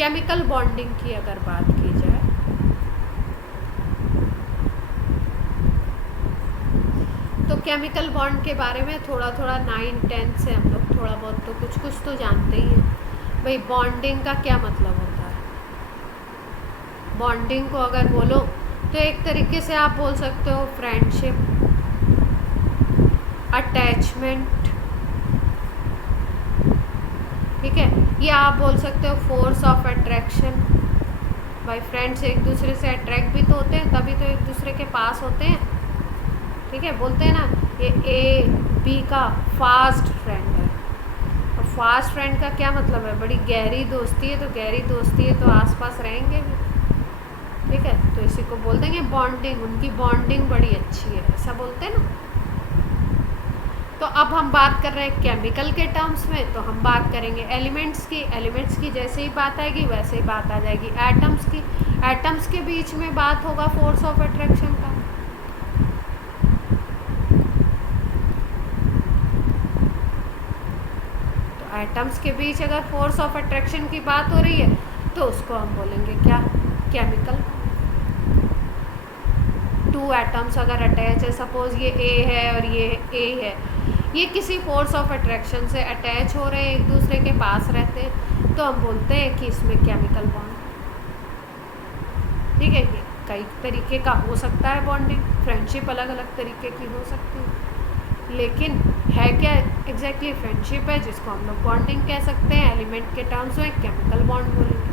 Chemical bonding की अगर बात की जाए तो केमिकल बॉन्ड के बारे में थोड़ा थोड़ा 9-10 से हम लोग थोड़ा बहुत तो कुछ तो जानते ही हैं। भाई बॉन्डिंग का क्या मतलब होता है? बॉन्डिंग को अगर बोलो तो एक तरीके से आप बोल सकते हो फ्रेंडशिप, अटैचमेंट, ठीक है, या आप बोल सकते हो फोर्स ऑफ अट्रैक्शन। भाई फ्रेंड्स एक दूसरे से अट्रैक्ट भी तो होते हैं, तभी तो एक दूसरे के पास होते हैं, ठीक है। बोलते हैं ना ये ए बी का फास्ट फ्रेंड है, और फास्ट फ्रेंड का क्या मतलब है? बड़ी गहरी दोस्ती है, तो गहरी दोस्ती है तो आसपास रहेंगे भी, ठीक है। तो इसी को बोल देंगे बॉन्डिंग, उनकी बॉन्डिंग बड़ी अच्छी है, ऐसा बोलते हैं ना। तो अब हम बात कर रहे हैं केमिकल के टर्म्स में, तो हम बात करेंगे एलिमेंट्स की। एलिमेंट्स की जैसे ही बात आएगी वैसे ही बात आ जाएगी एटम्स की। एटम्स के बीच में बात होगा फोर्स ऑफ अट्रैक्शन का। तो एटम्स के बीच अगर फोर्स ऑफ अट्रैक्शन की बात हो रही है तो उसको हम बोलेंगे क्या? केमिकल। टू एटम्स अगर अटैच है, सपोज ये ए है और ये ए है, ये किसी फोर्स ऑफ अट्रैक्शन से अटैच हो रहे हैं, एक दूसरे के पास रहते हैं, तो हम बोलते हैं कि इसमें केमिकल बॉन्ड, ठीक है। ये कई तरीके का हो सकता है बॉन्डिंग, फ्रेंडशिप अलग अलग तरीके की हो सकती है, लेकिन है क्या एग्जैक्टली फ्रेंडशिप है जिसको हम लोग बॉन्डिंग कह सकते हैं। एलिमेंट के टर्म्स में केमिकल बॉन्ड बोलेंगे,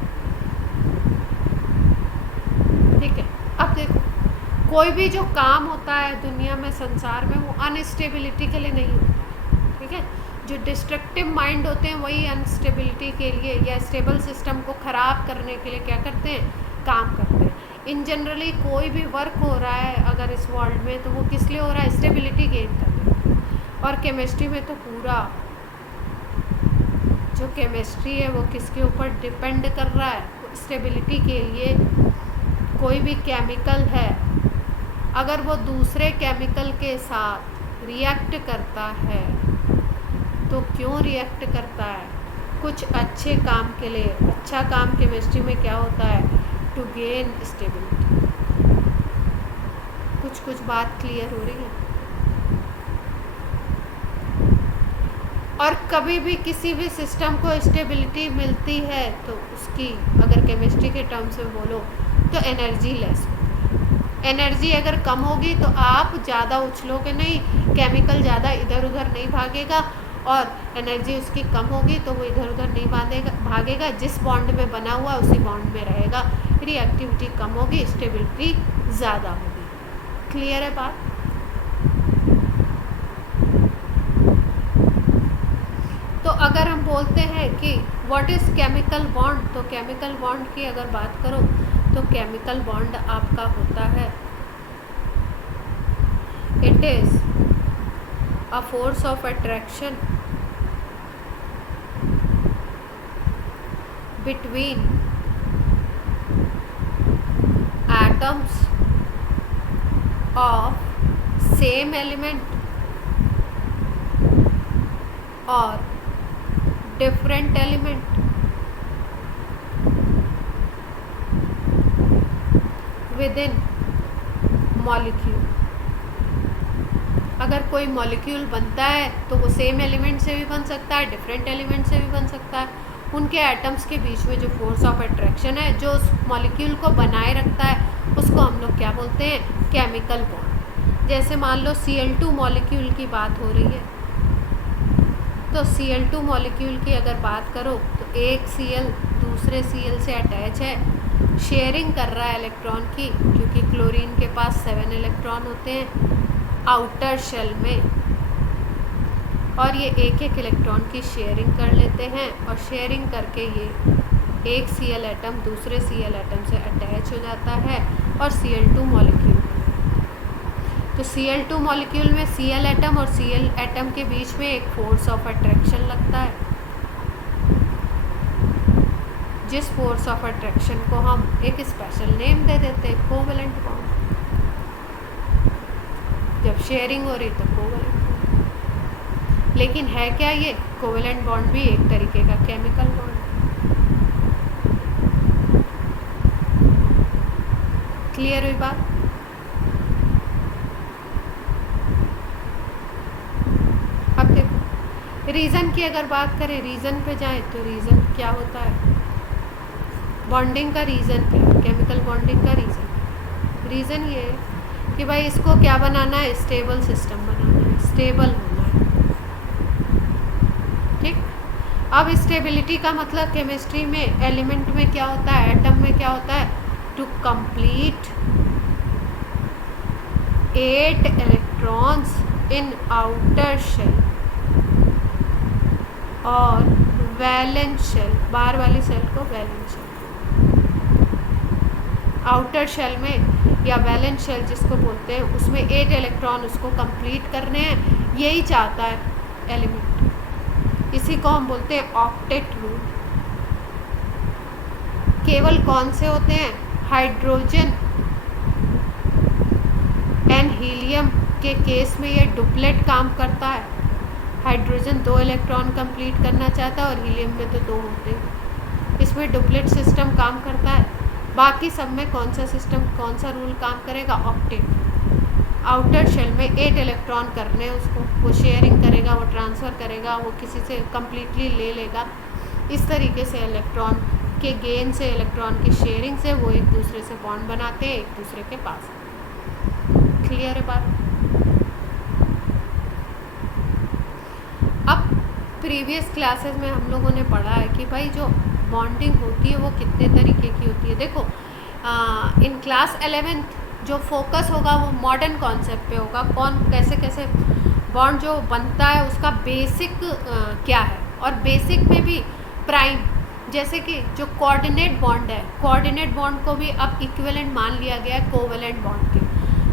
ठीक है। अब देखो कोई भी जो काम होता है दुनिया में, संसार में, वो अनस्टेबिलिटी के लिए नहीं होता, ठीक है। जो डिस्ट्रक्टिव माइंड होते हैं वही अनस्टेबिलिटी के लिए या स्टेबल सिस्टम को ख़राब करने के लिए क्या करते हैं? काम करते हैं। इन जनरली कोई भी वर्क हो रहा है अगर इस वर्ल्ड में, तो वो किस लिए हो रहा है? स्टेबिलिटी गेन करने के लिए। और केमिस्ट्री में तो पूरा जो केमिस्ट्री है वो किसके ऊपर डिपेंड कर रहा है? स्टेबिलिटी के लिए। कोई भी केमिकल है अगर वो दूसरे केमिकल के साथ रिएक्ट करता है तो क्यों रिएक्ट करता है? कुछ अच्छे काम के लिए। अच्छा काम केमिस्ट्री में क्या होता है? To gain stability. कुछ बात क्लियर हो रही है? और कभी भी किसी भी सिस्टम को स्टेबिलिटी मिलती है तो उसकी अगर केमिस्ट्री के टर्म्स में बोलो तो एनर्जी लेस होती है। एनर्जी अगर कम होगी तो आप ज़्यादा उछलोगे नहीं, केमिकल ज़्यादा इधर उधर नहीं भागेगा, और एनर्जी उसकी कम होगी तो वो इधर उधर नहीं भागेगा, जिस बॉन्ड में बना हुआ है उसी बॉन्ड में रहेगा। रिएक्टिविटी कम होगी, स्टेबिलिटी ज़्यादा होगी। क्लियर है बात? तो अगर हम बोलते हैं कि व्हाट इज़ केमिकल बॉन्ड, तो केमिकल बॉन्ड की अगर बात करो तो केमिकल बॉन्ड आपका होता है, it is a force of attraction between atoms of same element और different element within molecule. अगर कोई मॉलिक्यूल बनता है तो वो सेम एलिमेंट से भी बन सकता है, डिफरेंट एलिमेंट से भी बन सकता है। उनके एटम्स के बीच में जो फोर्स ऑफ अट्रैक्शन है जो उस मॉलिक्यूल को बनाए रखता है उसको हम लोग क्या बोलते हैं? Chemical bond. जैसे मान लो Cl2 मॉलिक्यूल की बात हो रही है, तो Cl2 मॉलिक्यूल की अगर बात करो तो एक Cl दूसरे Cl से अटैच है, शेयरिंग कर रहा है इलेक्ट्रॉन की, क्योंकि क्लोरीन के पास 7 इलेक्ट्रॉन होते हैं आउटर शेल में, और ये एक एक इलेक्ट्रॉन की शेयरिंग कर लेते हैं, और शेयरिंग करके ये एक Cl एटम दूसरे Cl एटम से अटैच हो जाता है और Cl2 मॉलिक्यूल। तो Cl2 मॉलिक्यूल में Cl एटम और Cl एटम के बीच में एक फोर्स ऑफ अट्रैक्शन लगता है, जिस फोर्स ऑफ अट्रैक्शन को हम एक स्पेशल नेम दे देते हैं, कोवेलेंट बॉन्ड। जब शेयरिंग हो रही तो कोवेलेंट बॉन्ड। लेकिन है क्या ये? कोवेलेंट बॉन्ड भी एक तरीके का केमिकल बॉन्ड। क्लियर हुई बात? अब देखो रीज़न की अगर बात करें, रीज़न पे जाएं तो रीज़न क्या होता है? बॉन्डिंग का रीज़न क्या है? केमिकल बॉन्डिंग का रीज़न ये है कि भाई इसको क्या बनाना है? स्टेबल सिस्टम बनाना है, स्टेबल होना है। ठीक, अब स्टेबिलिटी का मतलब केमिस्ट्री में एलिमेंट में क्या होता है, एटम में क्या होता है? To complete 8 electrons in outer shell और वैलेंस शेल, बाहर वाली सेल को वैलेंस शेल, आउटर शेल में या वैलेंस शेल जिसको बोलते हैं, उसमें 8 इलेक्ट्रॉन उसको कंप्लीट करने हैं, यही चाहता है एलिमेंट। इसी को हम बोलते हैं ऑक्टेट रूल। केवल कौन से होते हैं? हाइड्रोजन एंड हीलियम के केस में ये डुप्लेट काम करता है। हाइड्रोजन 2 इलेक्ट्रॉन कंप्लीट करना चाहता है और हीलियम में तो 2 होते हैं, इसमें डुप्लेट सिस्टम काम करता है। बाकी सब में कौन सा सिस्टम, कौन सा रूल काम करेगा? ऑक्टेट। आउटर शेल में 8 इलेक्ट्रॉन करने हैं उसको, वो शेयरिंग करेगा, वो ट्रांसफ़र करेगा, वो किसी से कम्प्लीटली ले लेगा। इस तरीके से इलेक्ट्रॉन के गेन से, इलेक्ट्रॉन की शेयरिंग से वो एक दूसरे से बॉन्ड बनाते हैं एक दूसरे के पास। क्लियर है बात? अब प्रीवियस क्लासेस में हम लोगों ने पढ़ा है कि भाई जो बॉन्डिंग होती है वो कितने तरीके की होती है। देखो इन क्लास 11th जो फोकस होगा वो मॉडर्न कॉन्सेप्ट पे होगा, कौन कैसे कैसे बॉन्ड जो बनता है उसका बेसिक क्या है, और बेसिक में भी प्राइम, जैसे कि जो कोऑर्डिनेट बॉन्ड है, कोऑर्डिनेट बॉन्ड को भी अब इक्विवेलेंट मान लिया गया है कोवेलेंट बॉन्ड के।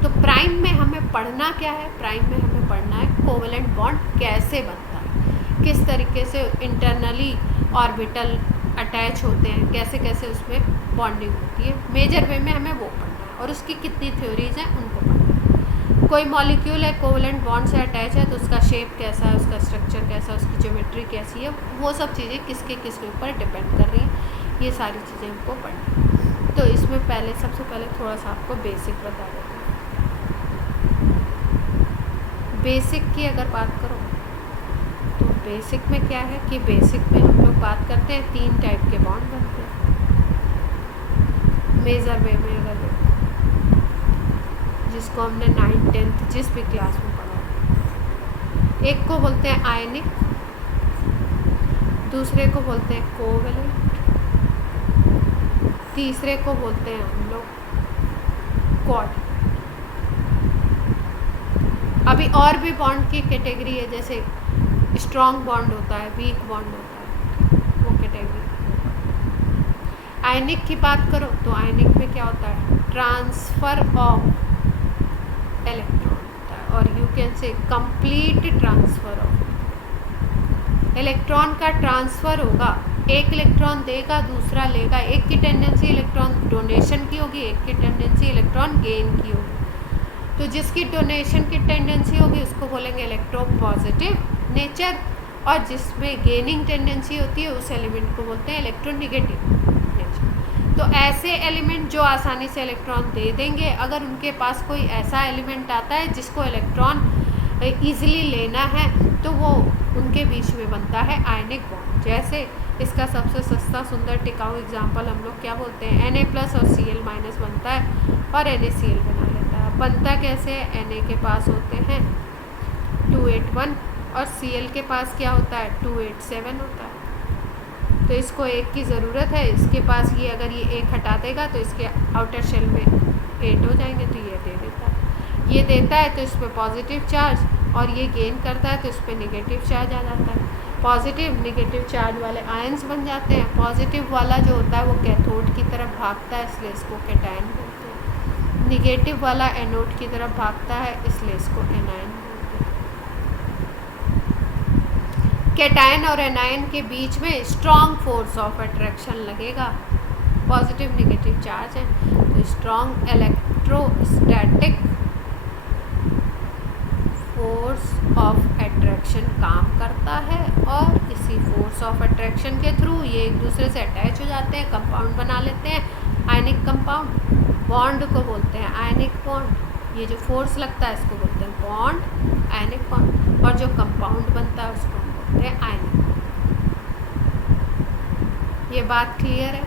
तो प्राइम में हमें पढ़ना क्या है? प्राइम में हमें पढ़ना है कोवेलेंट बॉन्ड कैसे बनता है, किस तरीके से इंटरनली ऑर्बिटल अटैच होते हैं, कैसे कैसे उसमें बॉन्डिंग होती है। मेजर वे में हमें वो पढ़ना है और उसकी कितनी थ्योरीज हैं उनको पढ़ना है। कोई मॉलिक्यूल है कोवेलेंट बॉन्ड से अटैच है तो उसका शेप कैसा है, उसका स्ट्रक्चर कैसा है, उसकी ज्योमेट्री कैसी है, वो सब चीज़ें किसके ऊपर डिपेंड कर रही हैं, ये सारी चीज़ें हमको पढ़नी है। तो इसमें पहले सबसे पहले थोड़ा सा आपको बेसिक बता देते हैं। बेसिक की अगर बात करो तो बेसिक में क्या है कि बेसिक में हम लोग बात करते हैं 3 टाइप के बॉन्ड बनते हैं मेजर वे में। अगर देखो जिसको हमने 9th 10th जिस भी क्लास में पढ़ा, एक को बोलते हैं आयनिक, दूसरे को बोलते हैं कोवेलेंट, तीसरे को बोलते हैं हम लोग क्वाड। अभी और भी बॉन्ड की कैटेगरी है, जैसे स्ट्रॉन्ग बॉन्ड होता है, वीक बॉन्ड होता है, वो कैटेगरी। आयनिक की बात करो तो आयनिक में क्या होता है? ट्रांसफ़र ऑफ इलेक्ट्रॉन होता है, और you can say complete transfer of electron का ट्रांसफ़र होगा। एक इलेक्ट्रॉन देगा, दूसरा लेगा। एक की टेंडेंसी इलेक्ट्रॉन डोनेशन की होगी, एक की टेंडेंसी इलेक्ट्रॉन गेन की होगी। तो जिसकी डोनेशन की टेंडेंसी होगी उसको बोलेंगे इलेक्ट्रोपॉजिटिव नेचर, और जिसमें गेनिंग टेंडेंसी होती है उस एलिमेंट को बोलते हैं इलेक्ट्रोनेगेटिव नेचर। तो ऐसे एलिमेंट जो आसानी से इलेक्ट्रॉन दे देंगे, अगर उनके पास कोई ऐसा एलिमेंट आता है जिसको इलेक्ट्रॉन ईजिली लेना है तो वो उनके बीच में बनता है आयनिक बॉन्ड। जैसे इसका सबसे सस्ता सुंदर टिकाऊ एग्जाम्पल हम लोग क्या बोलते हैं? Na+ और Cl- बनता है और NaCl बना लेता है। बनता कैसे है? Na के पास होते हैं 281 और Cl के पास क्या होता है? 287 होता है। तो इसको एक की ज़रूरत है, इसके पास ये अगर ये एक हटा देगा तो इसके आउटर शेल में 8 हो जाएंगे, तो ये दे देता है। ये देता है तो इस पर पॉजिटिव चार्ज, और ये गेन करता है तो इस पर निगेटिव चार्ज आ जाता है। पॉजिटिव निगेटिव चार्ज वाले आयंस बन जाते हैं। पॉजिटिव वाला जो होता है वो कैथोड की तरफ भागता है, इसलिए इसको कैटायन बोलते हैं। निगेटिव वाला एनोड की तरफ भागता है, इसलिए इसको एनायन बोलते हैं। कैटायन और एनायन के बीच में स्ट्रॉन्ग फोर्स ऑफ अट्रैक्शन लगेगा। पॉजिटिव निगेटिव चार्ज है तो strong electrostatic force of attraction काम करता है, और इसी फोर्स ऑफ अट्रैक्शन के थ्रू ये एक दूसरे से अटैच हो जाते हैं, कंपाउंड बना लेते हैं, आयनिक कंपाउंड बॉन्ड को बोलते हैं आयनिक बॉन्ड, ये जो फोर्स लगता है इसको बोलते हैं बॉन्ड, आयनिक बॉन्ड, और जो कंपाउंड बनता है उसको हम बोलते हैं आयनिक बॉन्ड। ये बात क्लियर है?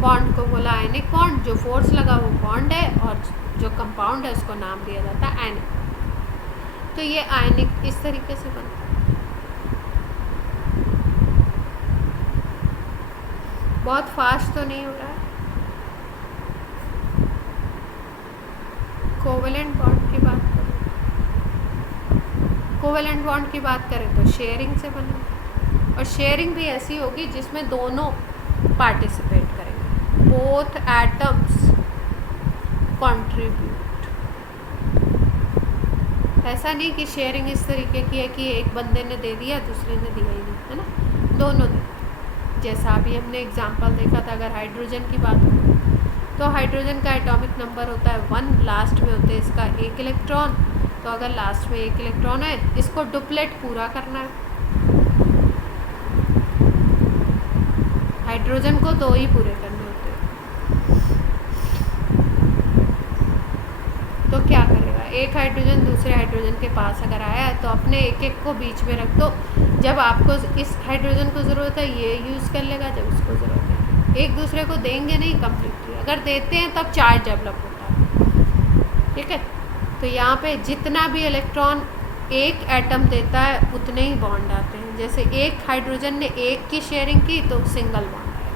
बॉन्ड को बोला आयनिक बॉन्ड, जो फोर्स लगा वो बॉन्ड है, और जो कंपाउंड है उसको नाम दिया जाता है आयनिक। तो ये आयनिक इस तरीके से बनता है। बहुत फास्ट तो नहीं हो रहा है। कोवेलेंट बॉन्ड की बात करें, कोवेलेंट बॉन्ड की बात करें तो शेयरिंग से बनेगा, और शेयरिंग भी ऐसी होगी जिसमें दोनों पार्टिसिपेट करेंगे, बोथ एटम्स कंट्रीब्यूट। ऐसा नहीं कि शेयरिंग इस तरीके की है कि एक बंदे ने दे दिया दूसरे ने दिया ही नहीं, है ना, दोनों दे। जैसा अभी हमने एग्जांपल देखा था, अगर हाइड्रोजन की बात करें तो हाइड्रोजन का एटॉमिक नंबर होता है 1, लास्ट में होते हैं इसका 1 इलेक्ट्रॉन। तो अगर लास्ट में 1 इलेक्ट्रॉन है, इसको डुप्लेट पूरा करना है। हाइड्रोजन को 2 ही पूरे करने होते हैं। तो क्या करेगा, एक हाइड्रोजन दूसरे हाइड्रोजन के पास अगर आया है तो अपने एक एक को बीच में रख दो। जब आपको इस हाइड्रोजन को ज़रूरत है ये यूज़ कर लेगा, जब इसको ज़रूरत है। एक दूसरे को देंगे नहीं कम्प्लीटली, अगर देते हैं तब चार्ज डेवलप होता है, ठीक है। तो यहाँ पे जितना भी इलेक्ट्रॉन एक एटम देता है उतने ही बॉन्ड आते हैं। जैसे एक हाइड्रोजन ने एक की शेयरिंग की तो सिंगल बॉन्ड आएगा।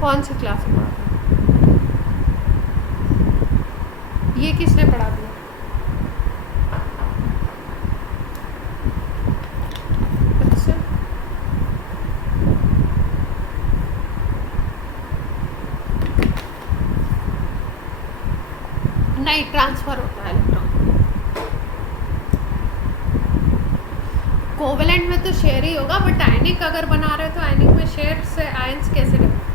कौन सी क्लास में पढ़ा था? ये किसने पढ़ा दिया? अच्छा, नहीं, ट्रांसफर होता है इलेक्ट्रॉन। कोवेलेंट में तो शेयर ही होगा, बट आयनिक अगर बना रहे हो तो आयनिक में शेयर से आयंस कैसे लगेगा,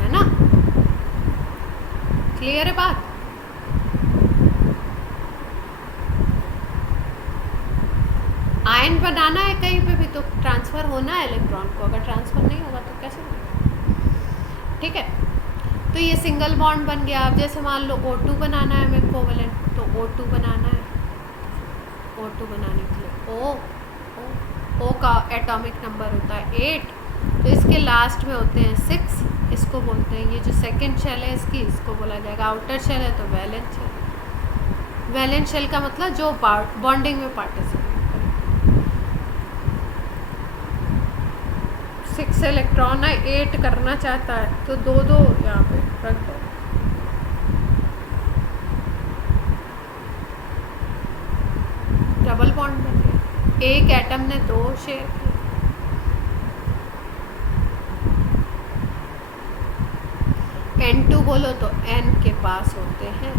है ना? क्लियर है बात? आयन बनाना है कहीं पे भी तो ट्रांसफर होना है इलेक्ट्रॉन को, अगर ट्रांसफर नहीं होगा तो कैसे बनेगा, ठीक है। तो ये सिंगल बॉन्ड बन गया। अब जैसे मान लो O2 बनाना है हमें कोवेलेंट, तो O2 बनाना है, O2 बनाने के लिए O का एटॉमिक नंबर होता है 8, तो इसके लास्ट में होते हैं 6, इसको बोलते हैं, ये जो सेकंड शेल है इसकी, इसको बोला जाएगा आउटर शेल है तो वैलेंस शेल। वैलेंस शेल का मतलब जो बॉन्डिंग में पार्टिसिपेट करे। 6 इलेक्ट्रॉन है, 8 करना चाहता है तो 2 यहाँ पे रख दो। डबल बॉन्ड बन गया। एक एटम ने 2 शेयर किए। N2 बोलो तो N के पास होते हैं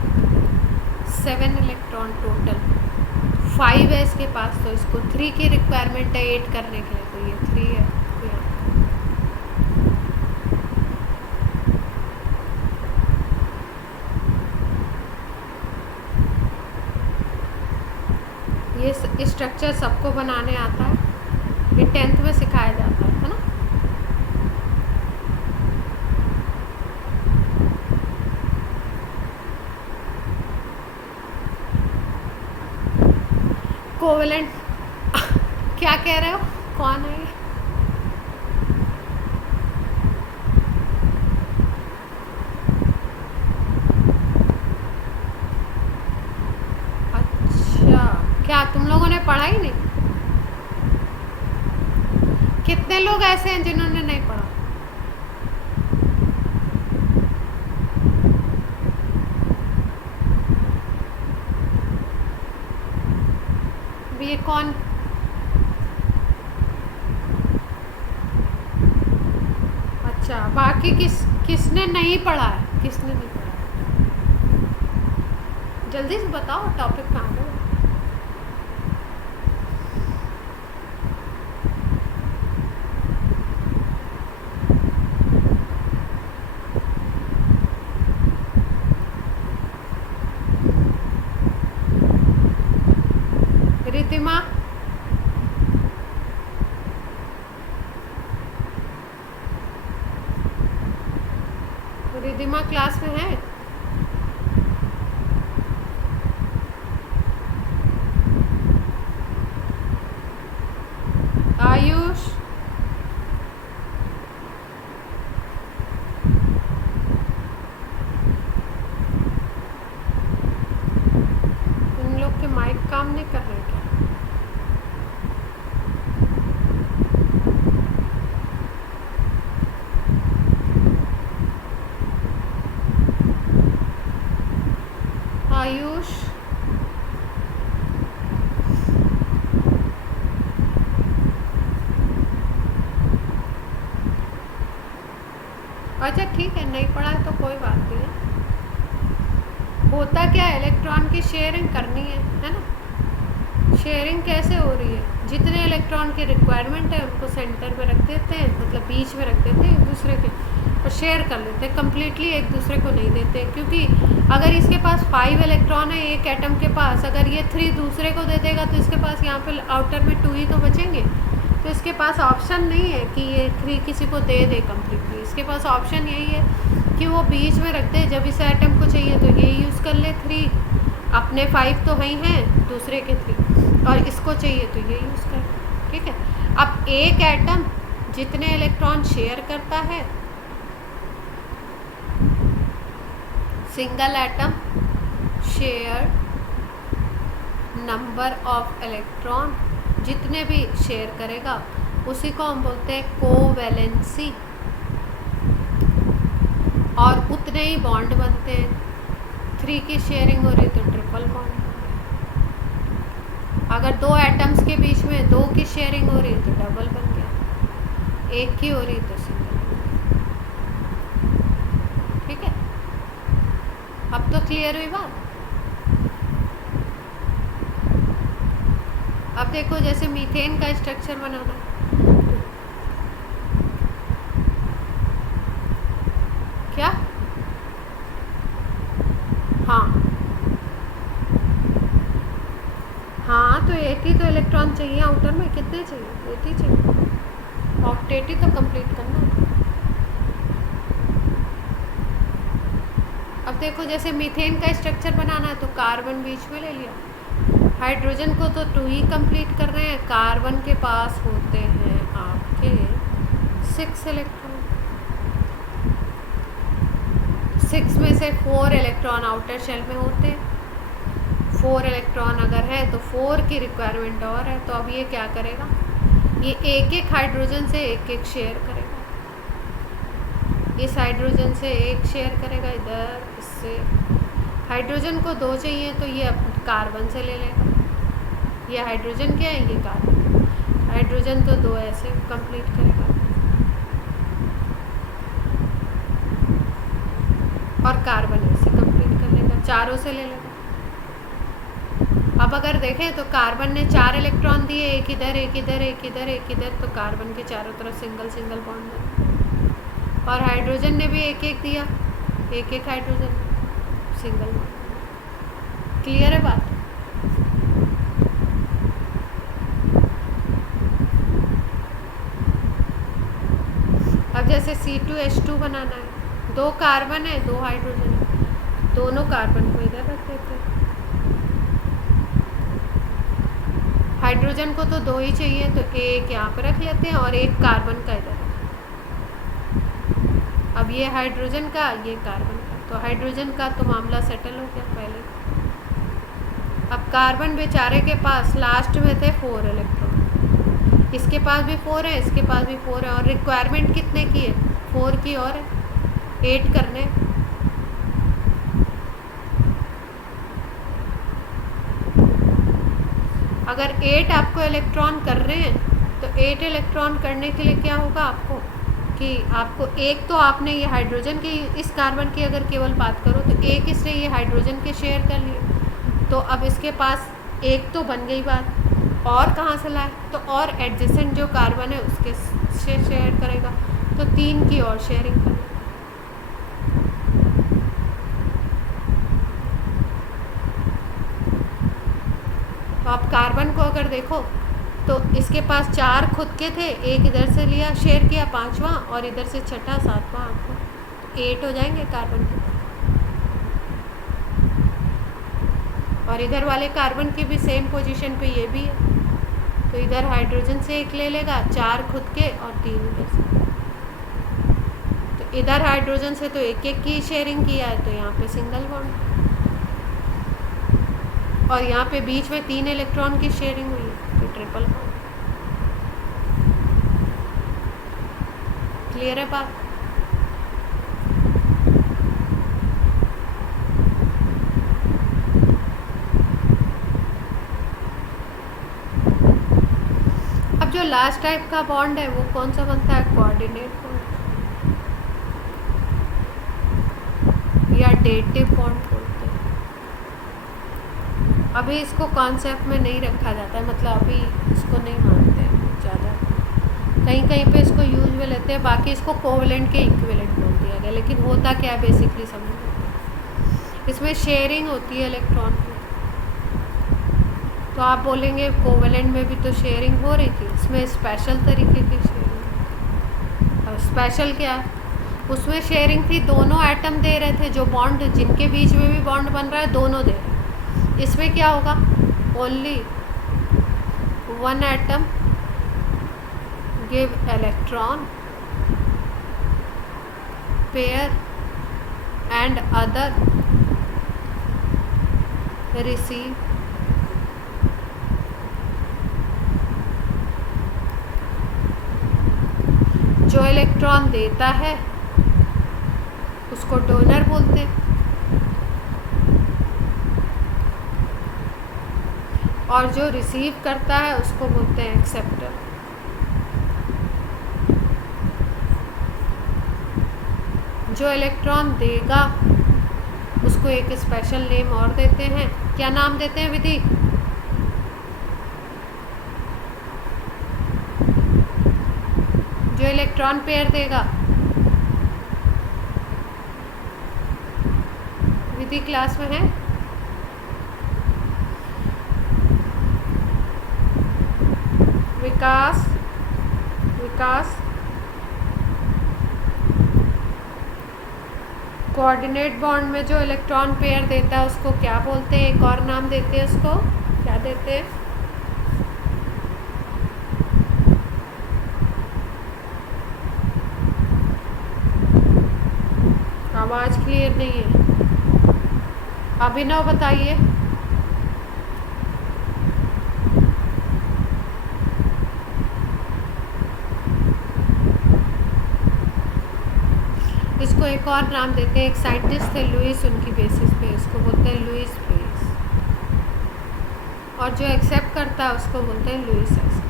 7 इलेक्ट्रॉन टोटल, 5 है इसके पास, तो इसको 3 की रिक्वायरमेंट है 8 करने के लिए, तो ये 3 है। ये स्ट्रक्चर सबको बनाने आता है, ये 10th में सिखाया जाता है ना। कोवेलेंट क्या कह रहे हो, कौन है? अच्छा, क्या तुम लोगों ने पढ़ा ही नहीं? कितने लोग ऐसे हैं जिन्होंने नहीं पढ़ा? ये कौन? अच्छा, बाकी किसने नहीं पढ़ा है? किसने नहीं पढ़ा है? जल्दी से बताओ, टॉपिक कहाँ है? रिद्धिमा, रिद्धिमा क्लास में है? आयुष, इन लोग के माइक काम नहीं कर रहे क्या? आयुष, अच्छा ठीक है, नहीं पढ़ा है तो कोई बात नहीं है। होता क्या है, इलेक्ट्रॉन की शेयरिंग करनी है ना। शेयरिंग कैसे हो रही है, जितने इलेक्ट्रॉन की रिक्वायरमेंट है उनको सेंटर में रख देते हैं, मतलब बीच में रख देते हैं एक दूसरे के, और शेयर कर लेते हैं, कम्प्लीटली एक दूसरे को नहीं देते। क्योंकि अगर इसके पास 5 इलेक्ट्रॉन है एक एटम के पास, अगर ये 3 दूसरे को दे देगा तो इसके पास यहाँ पे आउटर में 2 ही तो बचेंगे। तो इसके पास ऑप्शन नहीं है कि ये 3 किसी को दे दे कम्प्लीटली। इसके पास ऑप्शन यही है कि वो बीच में रख दे, जब इस एटम को चाहिए तो ये यूज़ कर ले 3, अपने 5 तो वही हैं, दूसरे के 3, और इसको चाहिए तो ये यूज़ कर। ठीक है, अब एक एटम जितने इलेक्ट्रॉन शेयर करता है, single atom share number of electron, जितने भी शेयर करेगा उसी को हम बोलते हैं कोवैलेंसी, और उतने ही बॉन्ड बनते हैं। 3 की शेयरिंग हो रही तो ट्रिपल बॉन्ड। अगर 2 एटम्स के बीच में 2 की शेयरिंग हो रही तो डबल बन गया, 1 की हो रही तो सिंगल। ठीक है, अब तो क्लियर हुई बात। अब देखो, जैसे मीथेन का स्ट्रक्चर बनाना है, क्या? हाँ तो 1 ही तो इलेक्ट्रॉन चाहिए आउटर में, कितने चाहिए? 1 ही चाहिए, ऑक्टेट ही तो कंप्लीट करना है। अब देखो, जैसे मीथेन का स्ट्रक्चर बनाना है तो कार्बन बीच में ले लिया, हाइड्रोजन को तो 2 ही कंप्लीट कर रहे हैं, कार्बन के पास होते हैं आपके 6 इलेक्ट्रॉन, 6 में से 4 इलेक्ट्रॉन आउटर शेल में होते हैं। 4 इलेक्ट्रॉन अगर है तो 4 की रिक्वायरमेंट और है, तो अब ये क्या करेगा, ये एक एक हाइड्रोजन से एक एक शेयर करेगा। इस हाइड्रोजन से एक शेयर करेगा इधर, इससे हाइड्रोजन को 2 चाहिए तो ये कार्बन से ले लेगा। ये हाइड्रोजन क्या है, ये कार्बन, हाइड्रोजन तो 2 ऐसे कंप्लीट करेगा, और कार्बन ऐसे कंप्लीट कर लेगा, चारों से ले लेगा। अब अगर देखें तो कार्बन ने 4 इलेक्ट्रॉन दिए, एक इधर एक इधर एक इधर एक इधर, तो कार्बन के चारों तरफ सिंगल सिंगल बॉन्ड बना। और हाइड्रोजन ने भी एक एक दिया, एक एक हाइड्रोजन सिंगल बॉन्ड। क्लियर है बात? अब जैसे C2H2 बनाना है, 2 कार्बन है 2 हाइड्रोजन है, दोनों कार्बन को इधर रख देते हैं। हाइड्रोजन को तो 2 ही चाहिए तो एक यहाँ पर रख लेते हैं और एक कार्बन का इधर। अब ये हाइड्रोजन का, ये कार्बन का, तो हाइड्रोजन का तो मामला सेटल हो गया पहले। अब कार्बन बेचारे के पास लास्ट में थे 4 इलेक्ट्रॉन, इसके पास भी 4 है, इसके पास भी 4 है, और रिक्वायरमेंट कितने की है, 4 की और है, 8 करने। अगर 8 आपको इलेक्ट्रॉन कर रहे हैं तो 8 इलेक्ट्रॉन करने के लिए क्या होगा आपको, कि आपको एक तो आपने ये हाइड्रोजन की, इस कार्बन की अगर केवल बात करो तो एक इसने ये हाइड्रोजन के शेयर कर लिए, तो अब इसके पास एक तो बन गई बात, और कहाँ से लाए, तो और एडजेसेंट जो कार्बन है उसके से शेयर करेगा, तो 3 की और शेयरिंग करेगा। आप कार्बन को अगर देखो तो इसके पास 4 खुद के थे, एक इधर से लिया शेयर किया 5वां, और इधर से छठा 7वां 8वां, 8 हो जाएंगे कार्बन के। और इधर वाले कार्बन की भी सेम पोजीशन पे ये भी है, तो इधर हाइड्रोजन से एक ले लेगा, 4 खुद के और 3 इधर से। तो इधर हाइड्रोजन से तो एक एक की शेयरिंग किया है, तो यहाँ पे सिंगल बॉन्ड, और यहाँ पे बीच में 3 इलेक्ट्रॉन की शेयरिंग हुई है, तो ट्रिपल बॉन्ड। क्लियर है बात? अब जो लास्ट टाइप का बॉन्ड है वो कौन सा बनता है? कोऑर्डिनेट बॉन्ड या डेटिव बॉन्ड बोलते हैं। अभी इसको कॉन्सेप्ट में नहीं रखा जाता है, मतलब अभी इसको नहीं मानते हैं ज़्यादा, कहीं कहीं पे इसको यूज में लेते हैं, बाकी इसको कोवेलेंट के इक्विवेलेंट बोल दिया गया। लेकिन होता क्या है बेसिकली समझ लेते, इसमें शेयरिंग होती है इलेक्ट्रॉन की। तो आप बोलेंगे कोवेलेंट में भी तो शेयरिंग हो रही थी, इसमें स्पेशल तरीके की शेयरिंग। अब स्पेशल क्या है? उसमें शेयरिंग थी, दोनों एटम दे रहे थे, जो बॉन्ड जिनके बीच में भी बॉन्ड बन रहा है दोनों दे रहे हैं। इसमें क्या होगा? Only one atom give electron pair and other receive. जो इलेक्ट्रॉन देता है उसको डोनर बोलते हैं, और जो रिसीव करता है उसको बोलते हैं एक्सेप्टर। जो इलेक्ट्रॉन देगा उसको एक स्पेशल नेम और देते हैं। क्या नाम देते हैं विधि? जो इलेक्ट्रॉन पेयर देगा, विधि क्लास में है? विकास, विकास कोऑर्डिनेट बॉन्ड में जो इलेक्ट्रॉन पेयर देता है उसको क्या बोलते हैं? एक और नाम देते हैं उसको, क्या देते हैं? आवाज क्लियर नहीं है, अभिनव बताइए। इसको एक और नाम देते हैं, एक साइंटिस्ट थे लुइस, उनकी बेसिस पे इसको बोलते हैं लुइस बेस, और जो एक्सेप्ट करता है उसको बोलते हैं लुइस एक्सेप्ट।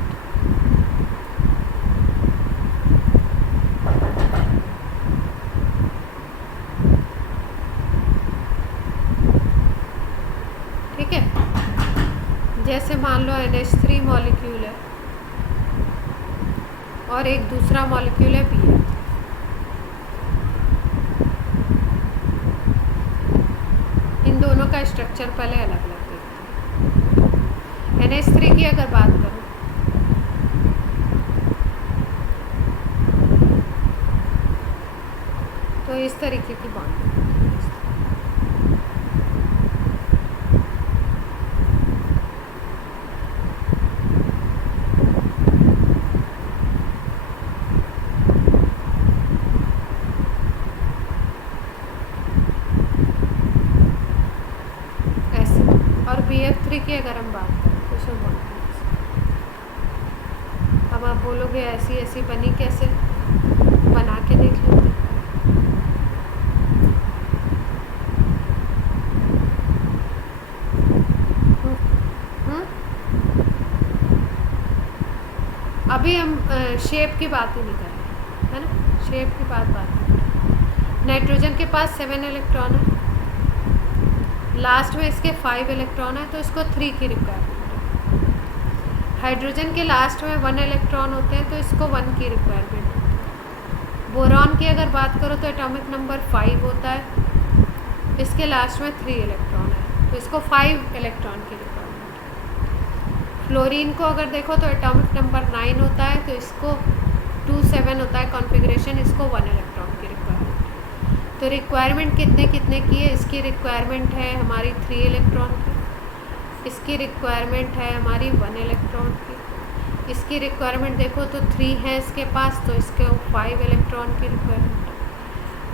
ठीक है, जैसे मान लो NH3 मॉलिक्यूल है और एक दूसरा मॉलिक्यूल है BF। इन दोनों का स्ट्रक्चर पहले अलग अलग देखते हैं। NH3 की अगर बात करूं तो इस तरीके की बॉन्ड, BF3 की अगर हम बात करें तो सब बनती है। अब आप बोलोगे ऐसी ऐसी बनी कैसे? बना के देख लो। अभी हम शेप की बात ही नहीं कर रहे, है ना? शेप की बात नहीं कर रहे। नाइट्रोजन के पास 7 इलेक्ट्रॉन है, लास्ट में इसके 5 इलेक्ट्रॉन है, तो इसको 3 की रिक्वायरमेंट है। हाइड्रोजन के लास्ट में 1 इलेक्ट्रॉन होते हैं, तो इसको 1 की रिक्वायरमेंट होती है। बोरॉन की अगर बात करो तो एटॉमिक नंबर 5 होता है, इसके लास्ट में 3 इलेक्ट्रॉन है, तो इसको 5 इलेक्ट्रॉन की रिक्वायरमेंट है। फ्लोरीन को अगर देखो तो एटॉमिक नंबर 9 होता है, तो इसको 27 होता है कॉन्फ़िगरेशन, इसको 1 इलेक्ट्रॉन की रिक्वायरमेंट है। तो रिक्वायरमेंट कितने कितने की है? इसकी रिक्वायरमेंट है हमारी 3 इलेक्ट्रॉन की, इसकी रिक्वायरमेंट है हमारी 1 इलेक्ट्रॉन की, इसकी रिक्वायरमेंट देखो तो 3 है इसके पास, तो इसके 5 इलेक्ट्रॉन की रिक्वायरमेंट है,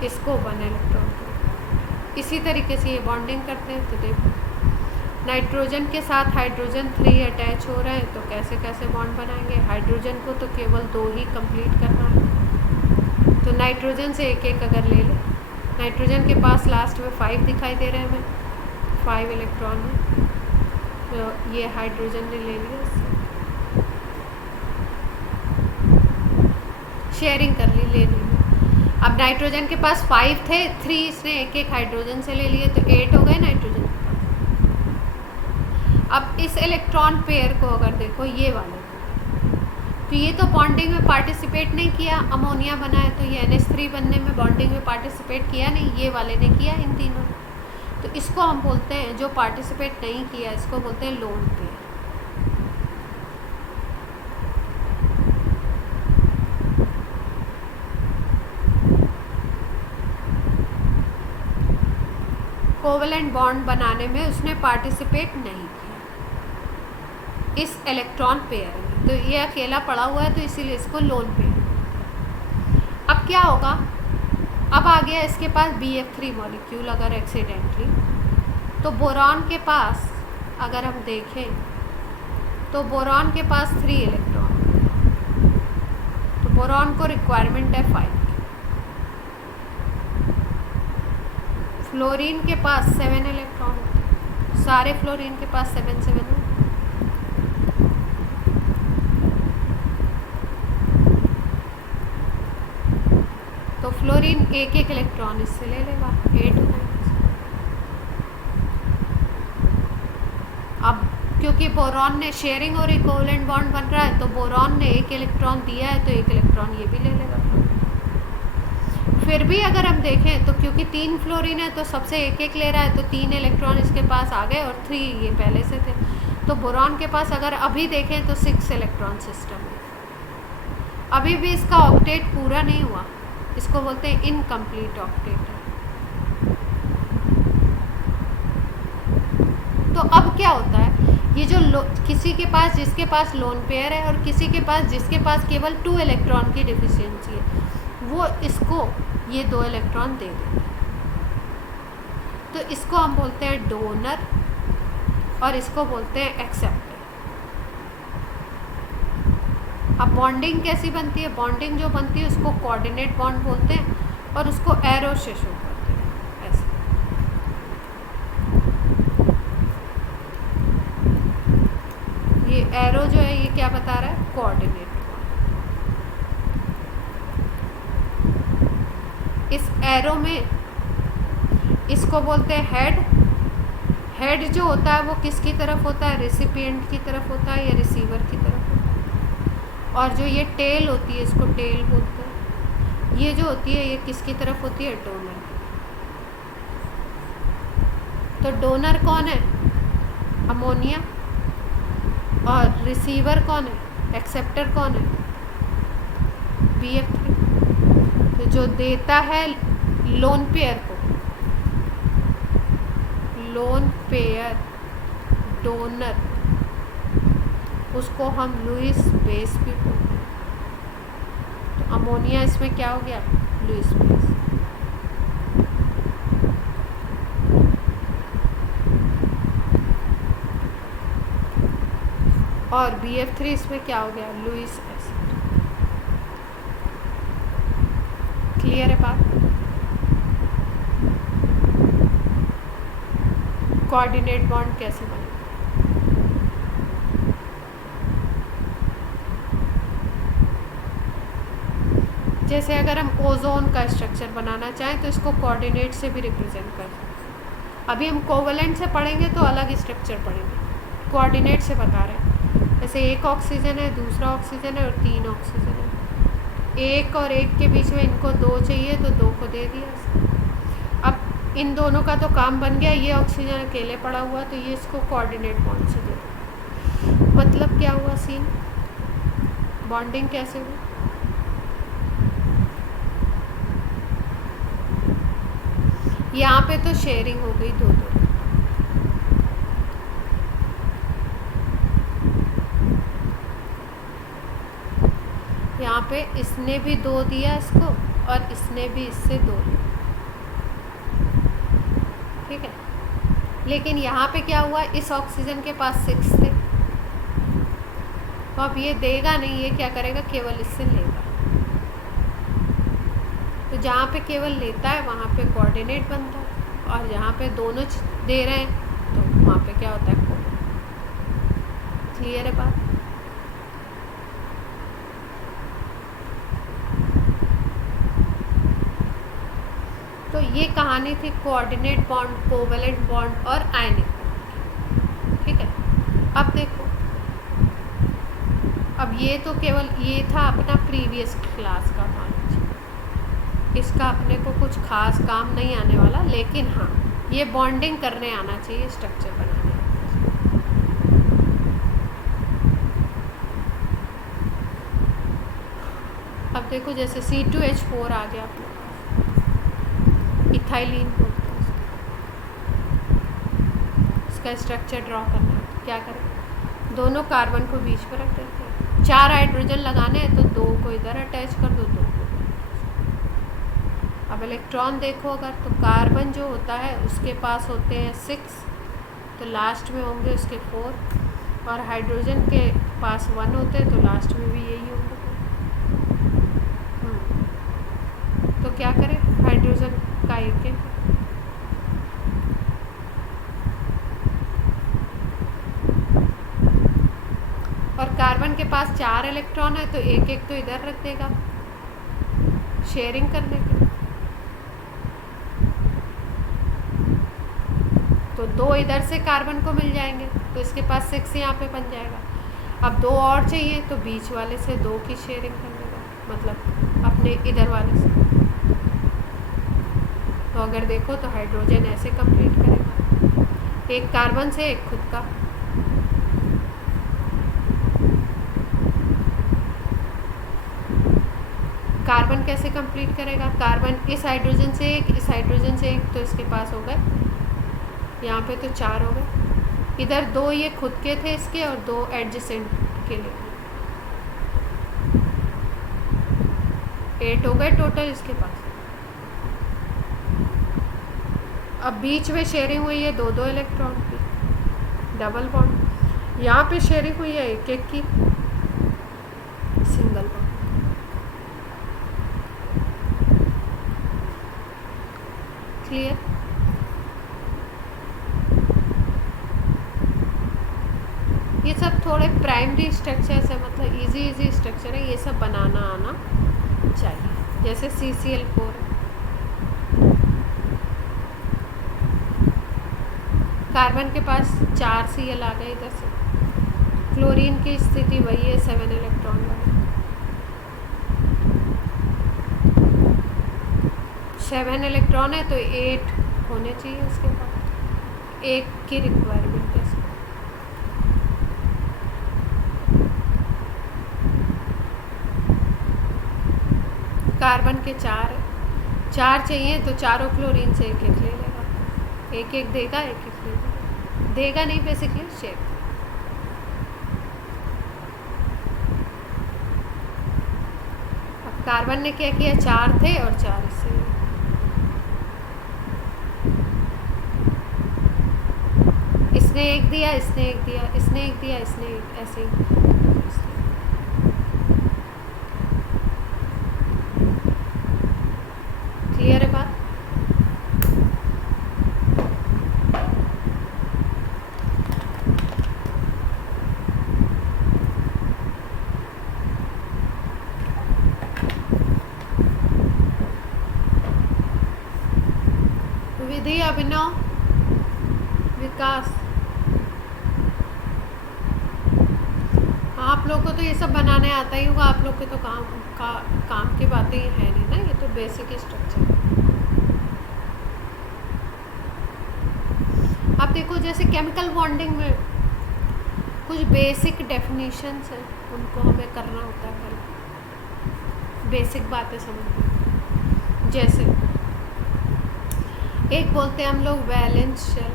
इसको 1 इलेक्ट्रॉन की। इसी तरीके से ये बॉन्डिंग करते हैं। तो देखो नाइट्रोजन के साथ हाइड्रोजन 3 अटैच हो रहे हैं, तो कैसे कैसे बॉन्ड बनाएंगे? हाइड्रोजन को तो केवल 2 ही कंप्लीट करना है, तो नाइट्रोजन से एक एक अगर ले लें, नाइट्रोजन के पास लास्ट में 5 दिखाई दे रहे हैं हमें, 5 इलेक्ट्रॉन है, तो ये हाइड्रोजन ने ले लिया, इससे शेयरिंग कर ली, ले ली। अब नाइट्रोजन के पास 5 थे, 3 इसने एक एक हाइड्रोजन से ले लिए, तो 8 हो गए नाइट्रोजन के पास। अब इस इलेक्ट्रॉन पेयर को अगर देखो, ये वाले, तो ये तो बॉन्डिंग में पार्टिसिपेट नहीं किया, अमोनिया बना है, तो ये NH3 बनने में बॉन्डिंग में पार्टिसिपेट किया नहीं, ये वाले ने किया, इन तीनों। तो इसको हम बोलते हैं, जो पार्टिसिपेट नहीं किया, इसको बोलते हैं लोन पेयर। कोवेलेंट बॉन्ड बनाने में उसने पार्टिसिपेट नहीं किया इस इलेक्ट्रॉन पेयर में, तो ये अकेला पड़ा हुआ है, तो इसीलिए इसको लोन पेयर। अब क्या होगा? अब आ गया इसके पास BF3 मॉलिक्यूल, अगर एक्सीडेंटली, तो बोरॉन के पास अगर हम देखें तो बोरॉन के पास 3 इलेक्ट्रॉन, तो बोरॉन को रिक्वायरमेंट है 5। फ्लोरीन के पास 7 इलेक्ट्रॉन, सारे फ्लोरीन के पास 7 7 है। तो फ्लोरीन एक एक इलेक्ट्रॉन इससे ले लेगा, 8 हो जाएगा। अब क्योंकि बोरॉन ने शेयरिंग और इक्विवेलेंट बॉन्ड बन रहा है, तो बोरॉन ने 1 इलेक्ट्रॉन दिया है, तो 1 इलेक्ट्रॉन ये भी ले लेगा। फिर भी अगर हम देखें तो क्योंकि 3 फ्लोरीन है, तो सबसे एक एक ले रहा है, तो 3 इलेक्ट्रॉन इसके पास आ गए, और 3 ये पहले से थे। तो बोरॉन के पास अगर अभी देखें तो 6 इलेक्ट्रॉन सिस्टम है, अभी भी इसका ऑक्टेट पूरा नहीं हुआ, इसको बोलते हैं इनकम्प्लीट ऑक्टेट है। तो अब क्या होता है, ये जो किसी के पास, जिसके पास लोन पेयर है, और किसी के पास जिसके पास केवल 2 इलेक्ट्रॉन की डिफिशियंसी है, वो इसको ये 2 इलेक्ट्रॉन दे देंगे, तो इसको हम बोलते हैं डोनर, और इसको बोलते हैं एक्सेप्टर। अब बॉन्डिंग कैसी बनती है? बॉन्डिंग जो बनती है उसको कोऑर्डिनेट बॉन्ड बोलते हैं, और उसको एरो से शो करते हैं ऐसे। ये एरो जो है, ये क्या बता रहा है? कोऑर्डिनेट। इस एरो में इसको बोलते हैं हेड। हेड जो होता है वो किसकी तरफ होता है? रेसिपिएंट की तरफ होता है या रिसीवर की तरफ होता है। और जो ये टेल होती है, इसको टेल बोलते हैं। ये जो होती है, ये किसकी तरफ होती है? डोनर की। तो डोनर कौन है? अमोनिया। और रिसीवर कौन है? एक्सेप्टर कौन है? BF3। तो जो देता है लोन पेयर को, लोन पेयर डोनर, उसको हम लुईस बेस भी बोलते हैं। तो अमोनिया इसमें क्या हो गया? Lewis base. और BF3 इसमें क्या हो गया? Lewis acid. क्लियर है बात? कोऑर्डिनेट बॉन्ड कैसे बने? जैसे अगर हम ओजोन का स्ट्रक्चर बनाना चाहें तो इसको कोऑर्डिनेट से भी रिप्रेजेंट कर सकते हैं। अभी हम कोवेलेंट से पढ़ेंगे तो अलग स्ट्रक्चर पढ़ेंगे, कोऑर्डिनेट से बता रहे हैं। जैसे एक ऑक्सीजन है, दूसरा ऑक्सीजन है और 3 ऑक्सीजन है। एक और एक के बीच में इनको 2 चाहिए, तो 2 को दे दिया। अब इन दोनों का तो काम बन गया, ये ऑक्सीजन अकेले पड़ा हुआ, तो ये इसको कोऑर्डिनेट बॉन्ड से दे दो। मतलब क्या हुआ सीन, बॉन्डिंग कैसे हुई? यहाँ पे तो शेयरिंग हो गई दो दो, यहाँ पे इसने भी 2 दिया इसको और इसने भी इससे 2 लिया, ठीक है। लेकिन यहाँ पे क्या हुआ, इस ऑक्सीजन के पास 6 थे, तो अब ये देगा नहीं, ये क्या करेगा, केवल इससे लेगा। तो जहाँ पे केवल लेता है वहाँ पे कोऑर्डिनेट बनता है, और जहाँ पे दोनों दे रहे हैं तो वहाँ पे क्या होता है, कोऑर्डिनेट। क्लियर है बात? तो ये कहानी थी कोऑर्डिनेट बॉन्ड, कोवैलेंट बॉन्ड और आयनिक बॉन्ड, ठीक है। अब देखो, अब ये तो केवल ये था अपना प्रीवियस क्लास का नॉलेज, इसका अपने को कुछ खास काम नहीं आने वाला, लेकिन हाँ ये बॉन्डिंग करने आना चाहिए, स्ट्रक्चर बनाने आना चाहिए। अब देखो जैसे C2H4 आ गया, इथाइलिन बोलते हैं इसका स्ट्रक्चर ड्रॉ करना है, तो क्या करें, दोनों कार्बन को बीच पर रख देते हैं। 4 हाइड्रोजन लगाने हैं तो 2 को इधर अटैच कर दो, 2 को इधर। अब इलेक्ट्रॉन देखो अगर, तो कार्बन जो होता है उसके पास होते हैं 6, तो लास्ट में होंगे उसके 4, और हाइड्रोजन के पास 1 होते हैं तो लास्ट में भी यही होंगे। तो क्या करें, हाइड्रोजन का एक और कार्बन के पास 4 इलेक्ट्रॉन है तो एक एक तो इधर रख देगा शेयरिंग करने के, तो 2 इधर से कार्बन को मिल जाएंगे, तो इसके पास 6 यहाँ पे बन जाएगा। अब 2 और चाहिए तो बीच वाले से 2 की शेयरिंग कर लेगा, मतलब अपने इधर वाले से। तो अगर देखो तो हाइड्रोजन ऐसे कंप्लीट करेगा, एक कार्बन से एक खुद का। कार्बन कैसे कंप्लीट करेगा, कार्बन इस हाइड्रोजन से एक, इस हाइड्रोजन से एक, तो इसके पास हो गए यहाँ पे तो 4 हो गए, इधर 2 ये खुद के थे इसके और 2 एडजेसेंट के लिए, 8 हो गए टोटल इसके पास। अब बीच में शेयरिंग हुई है 2-2 इलेक्ट्रॉन की, डबल बॉन्ड। यहाँ पे शेयरिंग हुई है 1-1 की, सिंगल बॉन्ड। क्लियर? ये सब थोड़े प्राइमरी स्ट्रक्चर्स है, मतलब इजी स्ट्रक्चर है, ये सब बनाना आना चाहिए। जैसे CCl4 है, कार्बन के पास 4 Cl आ गए इधर से, क्लोरीन की स्थिति वही है 7 इलेक्ट्रॉन वाली, 7 इलेक्ट्रॉन है तो 8 होने चाहिए इसके पास, 1 की रिक्वायरमेंट है इसको। कार्बन के 4 चाहिए तो चारों क्लोरीन से 1-1 ले लेगा, 1-1 देगा, 1-1 ले लेगा, देगा नहीं बेसिकली शेयर। अब कार्बन ने क्या किया, 4 थे और 4 इससे, इसने 1 दिया, इसने 1 दिया, इसने 1 दिया, इसने 1, ऐसे ही। क्लियर है बात? विधि, अभिनव, विकास, आप लोग को तो ये सब बनाने आता ही होगा, आप लोग के तो काम की बातें है नहीं ना, ये तो बेसिक स्ट्रक्चर है। अब देखो जैसे केमिकल बॉन्डिंग में कुछ बेसिक डेफिनेशंस हैं, उनको हमें करना होता है पहले, बेसिक बातें समझना। जैसे एक बोलते हैं हम लोग valence shell,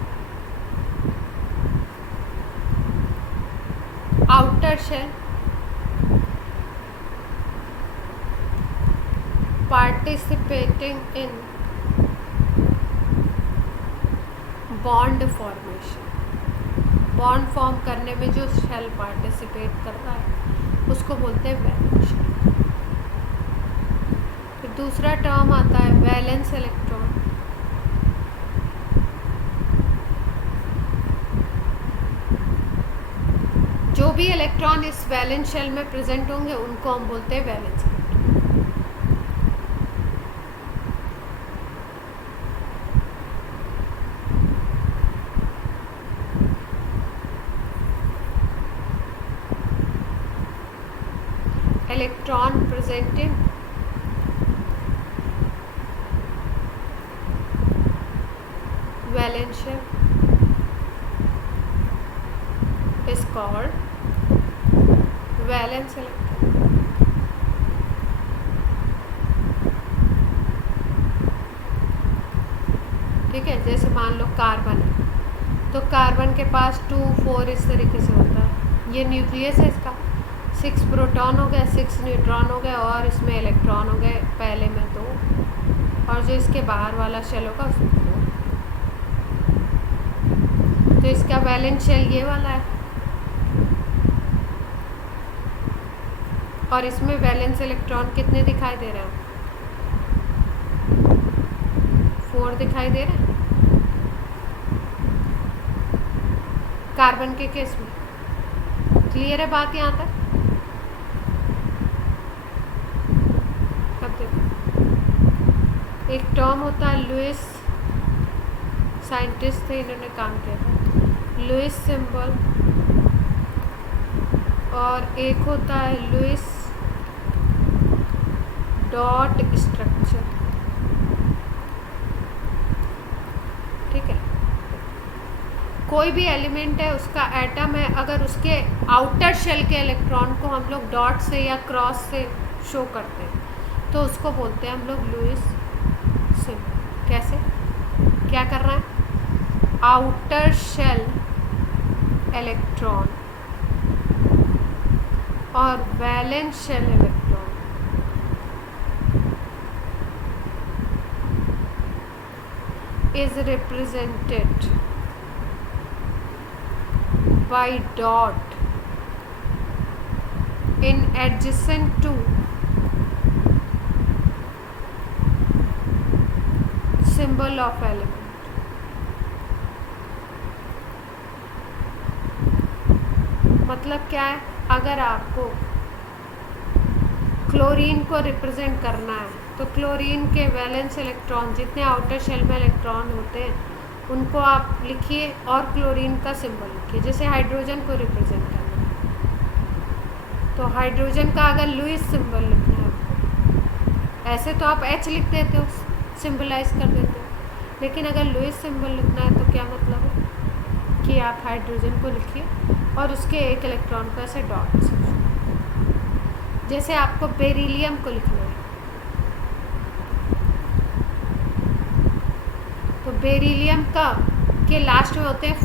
outer shell, participating in bond formation, bond form करने में जो शेल पार्टिसिपेट कर रहा है उसको बोलते हैं वैलेंस शेल। फिर दूसरा टर्म आता है वैलेंस इलेक्ट्रॉन, जो भी इलेक्ट्रॉन इस वैलेंस शेल में प्रेजेंट होंगे उनको हम बोलते हैं valence electron presented valence shell is called valence electron। ठीक है, जैसे मान लो कार्बन है, तो कार्बन के पास 2 4 इस तरीके से होता है, ये न्यूक्लियस है, इसका 6 प्रोटॉन हो गए, 6 न्यूट्रॉन हो गए और इसमें इलेक्ट्रॉन हो गए, पहले में 2 और जो इसके बाहर वाला शेल होगा उसमें 4। तो इसका वैलेंस शेल ये वाला है और इसमें वैलेंस इलेक्ट्रॉन कितने दिखाई दे रहे हैं? 4 दिखाई दे रहे हैं कार्बन के केस में। क्लियर है बात यहाँ तक? अब देखो, एक टर्म होता है लुईस, साइंटिस्ट थे, इन्होंने काम किया था, लुईस सिंबल, और एक होता है लुईस डॉट स्ट्रक्चर। ठीक है, कोई भी एलिमेंट है, उसका एटम है, अगर उसके आउटर शेल के इलेक्ट्रॉन को हम लोग डॉट से या क्रॉस से शो करते हैं तो उसको बोलते हैं हम लोग लुईस सिंबल। कैसे, क्या कर रहा है? आउटर शेल इलेक्ट्रॉन और valence shell electron is represented by dot in adjacent to symbol of element। मतलब क्या है? अगर आपको क्लोरीन को रिप्रेजेंट करना है तो क्लोरीन के वैलेंस इलेक्ट्रॉन, जितने आउटर शेल में इलेक्ट्रॉन होते हैं उनको आप लिखिए और क्लोरीन का सिंबल लिखिए। जैसे हाइड्रोजन को रिप्रेजेंट करना है तो हाइड्रोजन का अगर लुईस सिंबल लिखना है, ऐसे तो आप H लिख देते हो, सिंबलाइज कर देते हो, लेकिन अगर लुईस सिंबल लिखना है तो क्या मतलब है कि आप हाइड्रोजन को लिखिए और उसके एक इलेक्ट्रॉन को ऐसे डॉट से। जैसे आपको बेरिलियम को लिखना है तो बेरिलियम का के लास्ट में होते हैं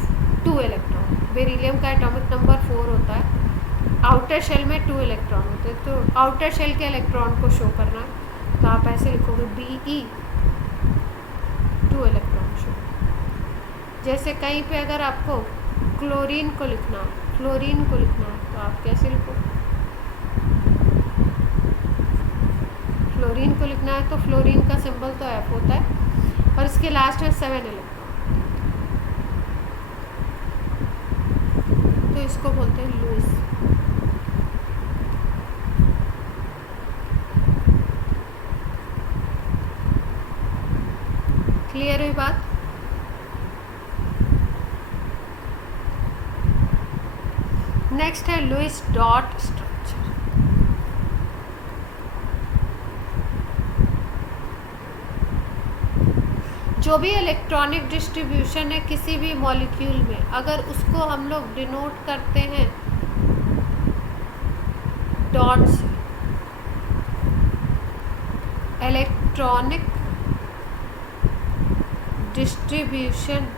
2 इलेक्ट्रॉन। बेरिलियम का एटॉमिक नंबर 4 होता है, आउटर शेल में 2 इलेक्ट्रॉन होते हैं, तो आउटर शेल के इलेक्ट्रॉन को शो करना है तो आप ऐसे लिखोगे Be 2 इलेक्ट्रॉन शो। जैसे कहीं पे अगर आपको क्लोरीन को लिखना है, फ्लोरीन को लिखना है तो आप कैसे लिखोगे? फ्लोरीन को लिखना है तो फ्लोरीन का सिंबल तो F होता है और इसके लास्ट में 7 इलेक्ट्रॉन, तो इसको बोलते हैं लुईस। क्लियर हुई बात? नेक्स्ट है लुईस डॉट स्ट्रक्चर। जो भी इलेक्ट्रॉनिक डिस्ट्रीब्यूशन है किसी भी मॉलिक्यूल में, अगर उसको हम लोग डिनोट करते हैं डॉट से, electronic distribution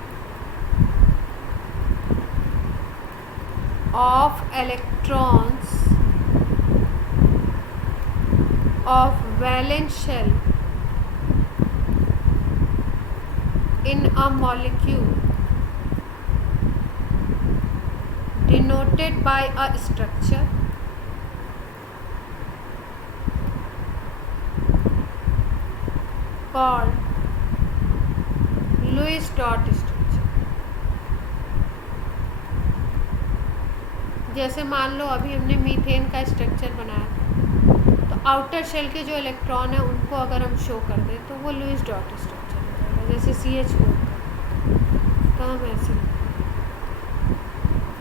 of electrons of valence shell in a molecule denoted by a structure called Lewis dot structure। जैसे मान लो अभी हमने मीथेन का स्ट्रक्चर बनाया, तो आउटर शेल के जो इलेक्ट्रॉन है उनको अगर हम शो कर दें तो वो लुईस डॉट स्ट्रक्चर हो जाएगा। जैसे CH4 का काम ऐसे,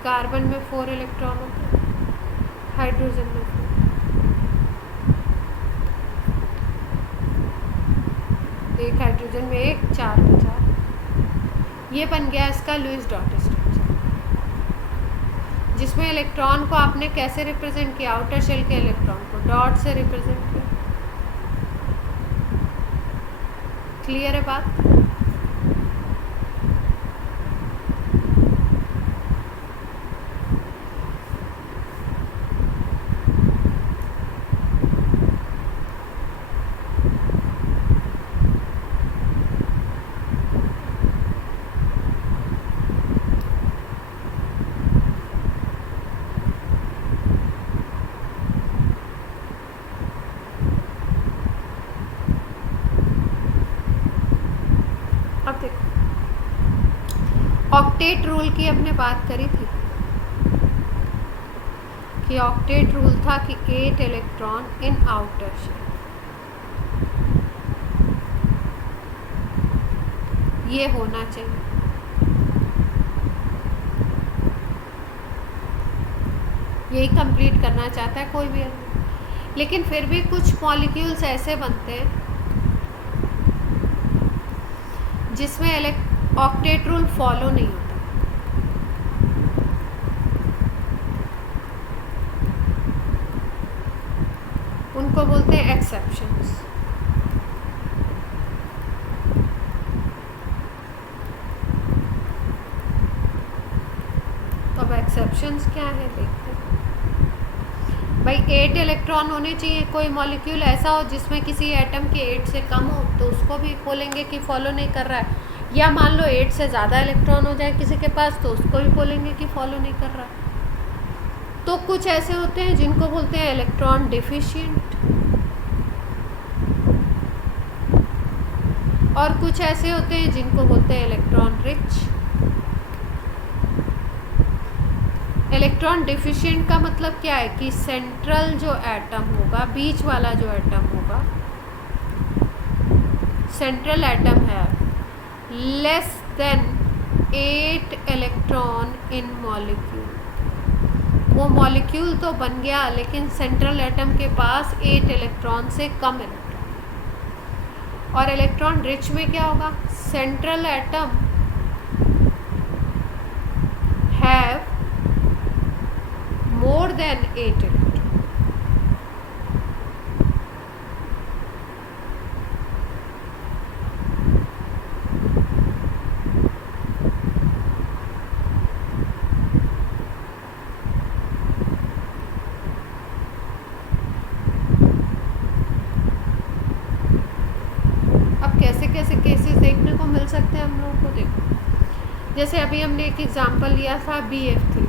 कार्बन में 4 इलेक्ट्रॉन होते हैं, हाइड्रोजन में 4, एक हाइड्रोजन में 1, 4 बचा। ये बन गया इसका लुईस डॉट स्ट्रक्चर, जिसमें इलेक्ट्रॉन को आपने कैसे रिप्रेजेंट किया, आउटर शेल के इलेक्ट्रॉन को डॉट से रिप्रेजेंट किया। क्लियर है बात? ऑक्टेट रूल की हमने बात करी थी कि ऑक्टेट रूल था कि 8 इलेक्ट्रॉन इन आउटर शेल, ये होना चाहिए। यही कंप्लीट करना चाहता है कोई भी आदमी, लेकिन फिर भी कुछ मॉलिक्यूल्स ऐसे बनते हैं जिसमें ऑक्टेट रूल फॉलो नहीं होता। उनको बोलते हैं एक्सेप्शंस। तो अब एक्सेप्शंस क्या है देखते हैं। भाई 8 इलेक्ट्रॉन होने चाहिए। कोई मॉलिक्यूल ऐसा हो जिसमें किसी एटम के 8 से कम हो तो उसको भी बोलेंगे कि फॉलो नहीं कर रहा है, या मान लो 8 से ज़्यादा इलेक्ट्रॉन हो जाए किसी के पास तो उसको भी बोलेंगे कि फॉलो नहीं कर रहा। तो कुछ ऐसे होते हैं जिनको बोलते हैं इलेक्ट्रॉन डिफिशिएंट, और कुछ ऐसे होते हैं जिनको बोलते हैं इलेक्ट्रॉन रिच। इलेक्ट्रॉन डिफिशिएंट का मतलब क्या है कि सेंट्रल जो एटम होगा, बीच वाला जो एटम होगा, सेंट्रल एटम है less than 8 electron in molecule. वो मॉलिक्यूल तो बन गया लेकिन सेंट्रल एटम के पास 8 इलेक्ट्रॉन से कम इलेक्ट्रॉन। और इलेक्ट्रॉन रिच में क्या होगा, central atom have more than 8 electrons। अब कैसे कैसे केसेस देखने को मिल सकते हैं हम लोगों को। देखो जैसे अभी हमने एक एग्जांपल लिया था BF3।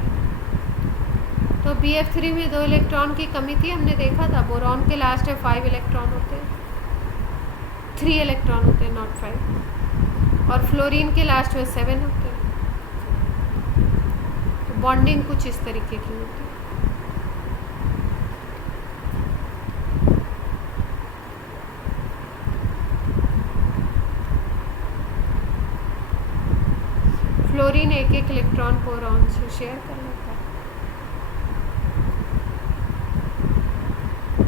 तो BF3 में 2 इलेक्ट्रॉन की कमी थी, हमने देखा था। बोरॉन के लास्ट में 5 इलेक्ट्रॉन होते हैं, 3 इलेक्ट्रॉन होते हैं, नॉट 5। और फ्लोरीन के लास्ट में 7 होते हैं। तो बॉन्डिंग कुछ इस तरीके की होती है। फ्लोरीन एक एक इलेक्ट्रॉन बोरॉन से शेयर कर लेता है,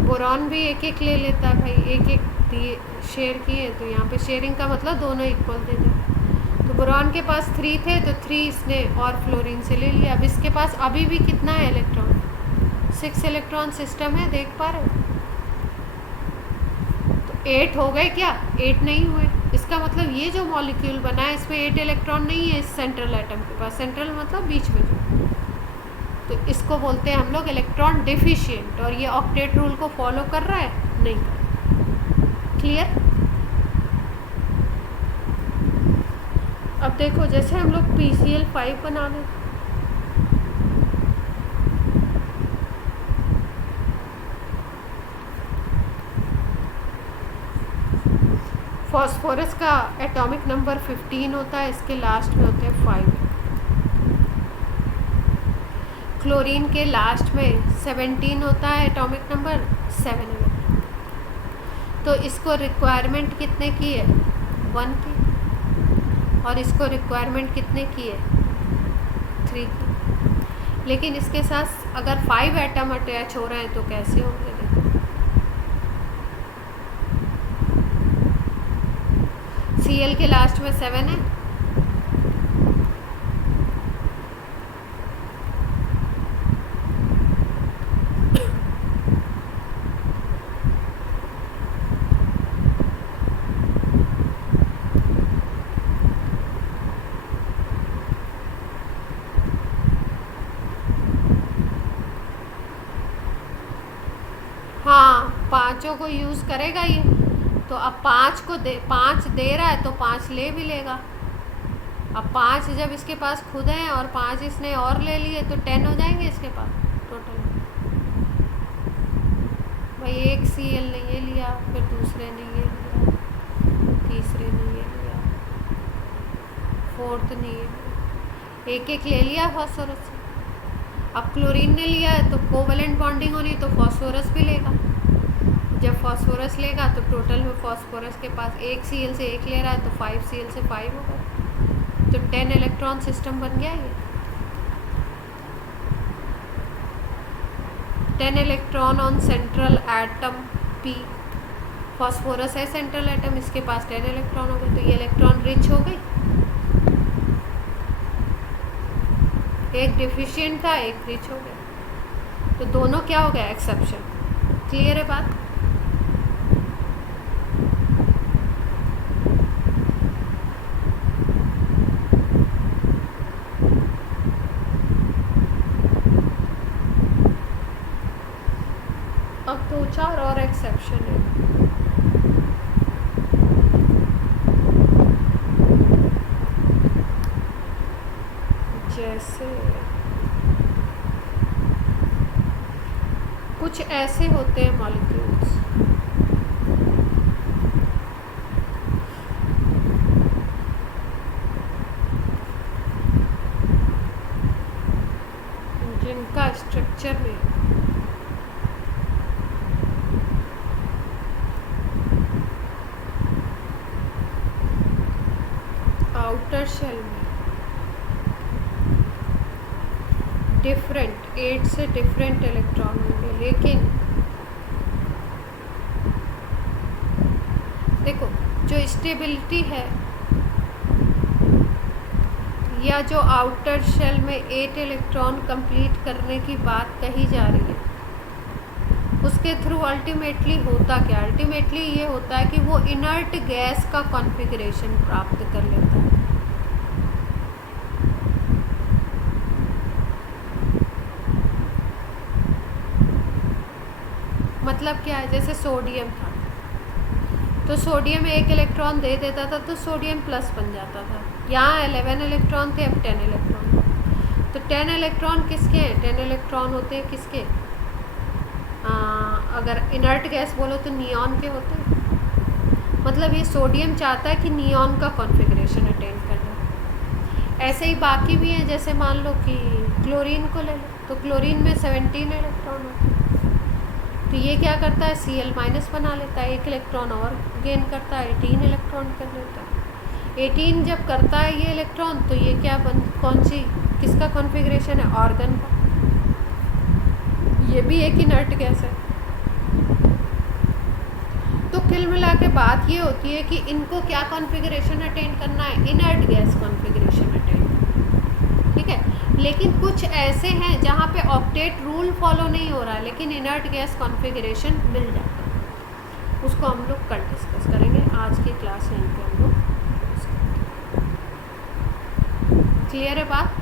बोरॉन भी एक एक ले लेता है भाई, एक एक दिए शेयर किए, तो यहाँ पे शेयरिंग का मतलब दोनों इक्वल दे दे। तो बोरॉन के पास 3 थे तो 3 इसने और फ्लोरीन से ले लिया। अब इसके पास अभी भी कितना है इलेक्ट्रॉन, 6 इलेक्ट्रॉन सिस्टम है, देख पा रहे हो। तो 8 हो गए क्या? 8 नहीं हुए। इसका मतलब ये जो मॉलिक्यूल बना है इसमें 8 इलेक्ट्रॉन नहीं है इस सेंट्रल एटम के पास। सेंट्रल मतलब बीच में जो, तो इसको बोलते हैं हम लोग इलेक्ट्रॉन डेफिशिएंट। और ये ऑक्टेट रूल को फॉलो कर रहा है? नहीं कर रहा। क्लियर? अब देखो जैसे हम लोग PCl5 बना लें, फॉस्फोरस का एटॉमिक नंबर 15 होता है, इसके लास्ट में होते हैं 5। क्लोरीन के लास्ट में 17 होता है एटॉमिक नंबर, 7 इलेक्ट्रॉन। तो इसको रिक्वायरमेंट कितने की है? 1 की। और इसको रिक्वायरमेंट कितने की है? 3 की। लेकिन इसके साथ अगर 5 एटम अटैच हो रहे हैं तो कैसे होंगे? देखो Cl के लास्ट में 7 है, हाँ पाँचों को यूज़ करेगा ये। तो अब 5 दे रहा है तो 5 ले भी लेगा। अब 5 जब इसके पास खुद हैं और 5 इसने और ले लिए तो 10 हो जाएंगे इसके पास टोटल। भाई एक Cl ने ये लिया, फिर दूसरे ने ये लिया, तीसरे ने ये लिया, फोर्थ ने ये लिया, एक एक ले लिया फॉस्फोरस से। अब क्लोरीन ने लिया है तो कोवेलेंट बॉन्डिंग हो रही तो फॉस्फोरस भी लेगा। जब फॉस्फोरस लेगा तो टोटल में फॉस्फोरस के पास एक Cl से एक ले रहा है तो 5 Cl से 5 होगा। तो 10 इलेक्ट्रॉन सिस्टम बन गया ये। 10 electron on central atom P। Phosphorus है सेंट्रल एटम, इसके पास 10 इलेक्ट्रॉन हो गए, तो ये इलेक्ट्रॉन रिच हो गई। एक डिफिशिएंट था, एक रिच हो गया, तो दोनों क्या हो गया? एक्सेप्शन। क्लियर है बात? अब 2-4 और एक्सेप्शन है। जैसे कुछ ऐसे होते हैं मॉलिक्यूल्स जिनका स्ट्रक्चर में आउटर शेल में डिफरेंट 8 से डिफरेंट इलेक्ट्रॉन होंगे। लेकिन देखो जो स्टेबिलिटी है या जो आउटर शेल में 8 इलेक्ट्रॉन कंप्लीट करने की बात कही जा रही है, उसके थ्रू अल्टीमेटली होता क्या? अल्टीमेटली ये होता है कि वो इनर्ट गैस का कॉन्फ़िगरेशन प्राप्त कर लेता है। मतलब क्या है? जैसे सोडियम था तो सोडियम एक इलेक्ट्रॉन दे देता था तो सोडियम प्लस बन जाता था। यहाँ 11 इलेक्ट्रॉन थे, अब 10 इलेक्ट्रॉन। तो 10 इलेक्ट्रॉन किसके हैं? 10 इलेक्ट्रॉन होते हैं किसके? अगर इनर्ट गैस बोलो तो नियॉन के होते हैं। मतलब ये सोडियम चाहता है कि नियॉन का कॉन्फ़िगरेशन अटेन करना। ऐसे ही बाकी भी हैं, जैसे मान लो कि क्लोरीन को ले लो तो क्लोरीन में 17 इलेक्ट्रॉन होते हैं। तो ये क्या करता है? Cl- बना लेता है, एक इलेक्ट्रॉन और गेन करता है, 18 इलेक्ट्रॉन कर लेता है। 18 जब करता है ये इलेक्ट्रॉन तो ये क्या कौन सी किसका कॉन्फ़िगरेशन है? ऑर्गन का। ये भी एक इनर्ट गैस है। तो कुल मिला के बात ये होती है कि इनको क्या कॉन्फ़िगरेशन अटेंड करना है, इनर्ट गैस कॉन्फ़िगरेशन अटेंड करना है, ठीक है। लेकिन कुछ ऐसे हैं जहाँ पे ऑक्टेट रूल फॉलो नहीं हो रहा है लेकिन इनर्ट गैस कॉन्फ़िगरेशन मिल जाता है, उसको हम लोग कल डिस्कस करेंगे। आज की क्लास यहीं पे हम लोग क्लियर है बात।